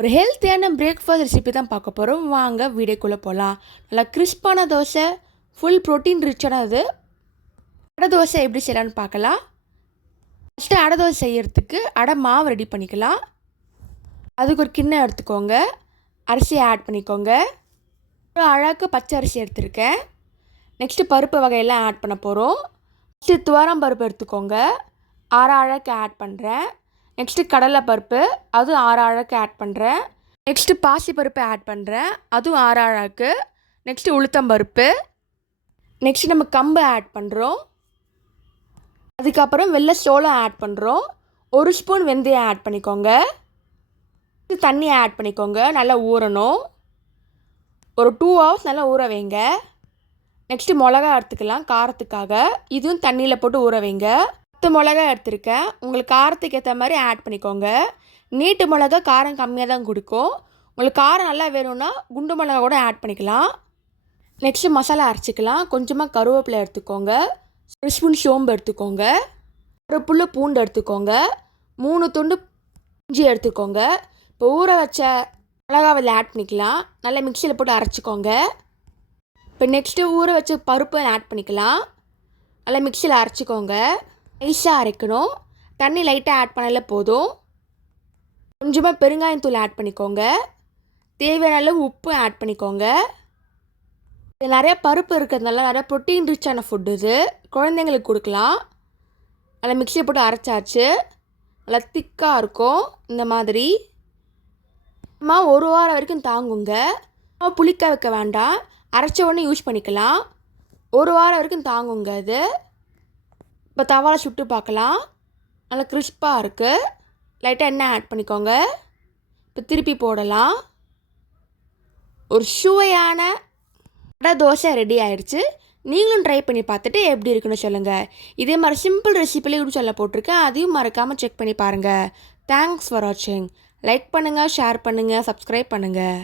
ஒரு ஹெல்த்தியான breakfast recipe தான் பார்க்க போகிறோம் வாங்க வீடியோக்குள்ளே போகலாம் நல்லா கிறிஸ்பான தோசை ஃபுல் ப்ரோட்டீன் ரிச்சானது அடை தோசை எப்படி செய்யலான்னு பார்க்கலாம். ஃபஸ்ட்டு அடை தோசை செய்கிறதுக்கு அடை மாவு ரெடி பண்ணிக்கலாம். அதுக்கு ஒரு கிண்ணம் எடுத்துக்கோங்க. அரிசியை ஆட் பண்ணிக்கோங்க. ஒரு அழகு பச்சை அரிசி எடுத்திருக்கேன். நெக்ஸ்ட்டு பருப்பு வகையெல்லாம் ஆட் பண்ண போகிறோம் ஃபஸ்ட்டு துவரம் பருப்பு எடுத்துக்கோங்க. அரை அழகு ஆட் பண்ணுறேன் நெக்ஸ்ட்டு கடலை பருப்பு அதுவும் ஆறு அழகு ஆட் பண்ணுறேன் நெக்ஸ்ட்டு பாசி பருப்பு ஆட் பண்ணுறேன் அதுவும் ஆறு அழகு நெக்ஸ்ட்டு உளுத்தம் பருப்பு. நெக்ஸ்ட்டு நம்ம கம்பு ஆட் பண்ணுறோம் அதுக்கப்புறம் வெள்ளை சோளம் ஆட் பண்ணுறோம் ஒரு ஸ்பூன் வெந்தயம் ஆட் பண்ணிக்கோங்க. தண்ணி ஆட் பண்ணிக்கோங்க. நல்லா ஊறணும். ஒரு டூ ஹவர்ஸ் நல்லா ஊற வைங்க. நெக்ஸ்ட்டு மிளகா எடுத்துக்கலாம் காரத்துக்காக. இதுவும் தண்ணியில் போட்டு ஊற வைங்க. பத்து மிளகா எடுத்திருக்கேன். உங்களுக்கு காரத்துக்கு ஏற்ற மாதிரி ஆட் பண்ணிக்கோங்க. நீட்டு மிளகா காரம் கம்மியாக தான் கொடுக்கும். உங்களுக்கு காரம் நல்லா வேணும்னா குண்டு மிளகா கூட ஆட் பண்ணிக்கலாம். நெக்ஸ்ட்டு மசாலா அரைச்சிக்கலாம். கொஞ்சமாக கருவேப்பிலை எடுத்துக்கோங்க. ஒரு ஸ்பூன் சோம்பு எடுத்துக்கோங்க. ஒரு புல்லு பூண்டு எடுத்துக்கோங்க. மூணு துண்டு இஞ்சி எடுத்துக்கோங்க. இப்போ ஊற வச்ச மிளகாவில் ஆட் பண்ணிக்கலாம். நல்லா மிக்சியில் போட்டு அரைச்சிக்கோங்க. இப்போ நெக்ஸ்ட்டு ஊற வச்ச பருப்பு ஆட் பண்ணிக்கலாம். நல்லா மிக்சியில் அரைச்சிக்கோங்க. நைஸாக அரைக்கணும். தண்ணி லைட்டாக ஆட் பண்ணல போதும். கொஞ்சமாக பெருங்காயத்தூள் ஆட் பண்ணிக்கோங்க. தேவையான அளவு உப்பு ஆட் பண்ணிக்கோங்க. இது நிறைய பருப்பு இருக்கிறதுனால நிறைய ப்ரோட்டீன் ரிச்சான ஃபுட்டு இது. குழந்தைங்களுக்கு கொடுக்கலாம். நல்லா மிக்சியை போட்டு அரைச்சாச்சு. நல்லா திக்காக இருக்கும் இந்த மாதிரி. அம்மா ஒரு வாரம் வரைக்கும் தாங்குங்க. புளிக்க வைக்க வேண்டாம். அரைச்ச உடனே யூஸ் பண்ணிக்கலாம். ஒரு வாரம் வரைக்கும் தாங்குங்க அது இப்போ தவால சுட்டு பார்க்கலாம். நல்லா கிறிஸ்பாக இருக்குது லைட்டாக எண்ணெய் ஆட் பண்ணிக்கோங்க? இப்போ திருப்பி போடலாம். ஒரு சுவையான வடை தோசை ரெடி ஆயிடுச்சு. நீங்களும் ட்ரை பண்ணி பார்த்துட்டு எப்படி இருக்குன்னு சொல்லுங்கள் இதே மாதிரி சிம்பிள் ரெசிபிலேயே கூட சொல்ல போட்டிருக்கேன். அதையும் மறக்காமல் செக் பண்ணி பாருங்கள் தேங்க்ஸ் ஃபார் வாட்சிங் லைக் பண்ணுங்கள் ஷேர் பண்ணுங்கள் சப்ஸ்கிரைப் பண்ணுங்கள்